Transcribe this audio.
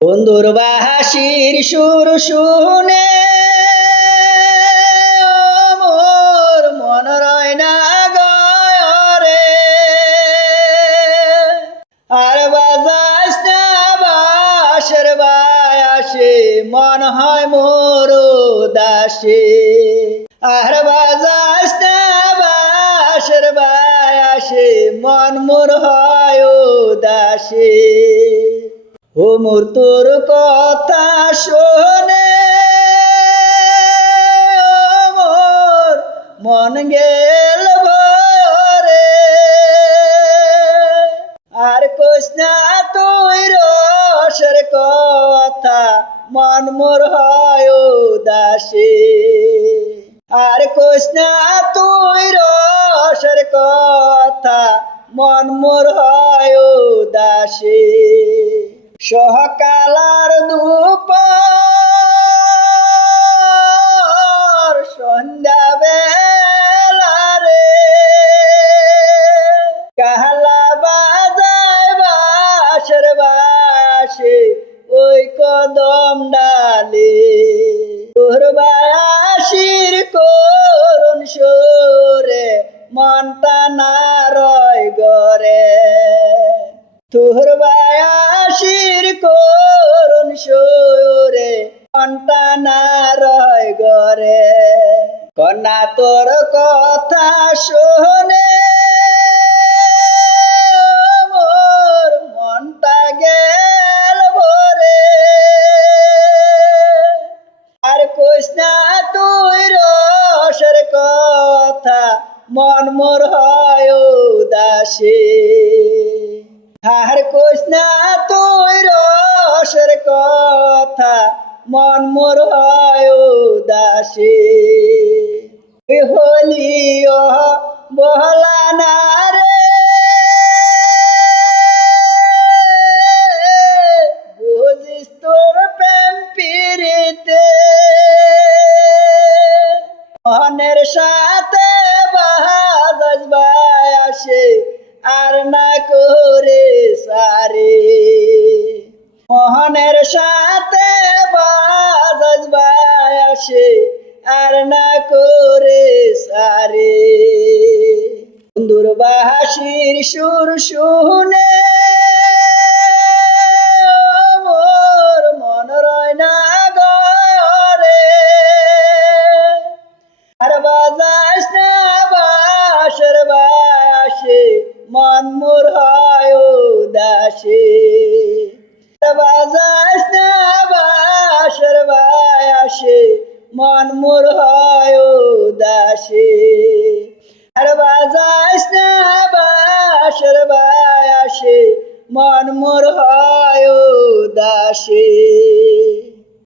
বন্ধুর বাহাসির সুর শুনে মোর মন রয় না গরে, আর বাজাস না বাঁশের বায়াসে মন হয় মোর দাসে। আর বাজাস না বাঁশের বায়াসে মন মোর হয় দাসে। ও মোর তোর কথা শোনে মোর মন গেল ভরে, আর কইস না তুই রসের কথা মন মোর হয় দাসে। আর কইস না তুই রসের কথা মন মোর হয় দাসে। সকালার দুপুর সন্ধ্যা বেলা রে, কাহালা বাজায় বাঁশের বাঁশে ওই কদম ডালে। তোর বায়াসির করুণ সুরে মনটা না রয় গরে, তোর বায়াসির করুণ সুরে মনটা না রয় গরে। কন্যা তোর কথা শোনে মোর মনটা গেল ভরে, আর কইস না তুই রসের কথা মন মোর হয় দাসে। আর কইস না তুই রসের কথা মন মোর হয় দাসে। তুই হলি বহলা না রে, বুঝিস তোর প্রেম পিরিতে, মনের সাথে বাজাস বায়াসে আর না করে সারে। মোহনের সাথে বাজাস বায়াসে আর না করে সারে। বন্ধুর বাহাসির সুর শুনে মোর মন রয় না গরে, আর বাজাস না বাঁশের বায়াসে মন মোর হয় দাসে। আর বাজাস না বাঁশের বায়াসে মন মোর হয় দাসে। আর বাজাস না বাঁশের বায়াসে মন মোর হয় দাসে।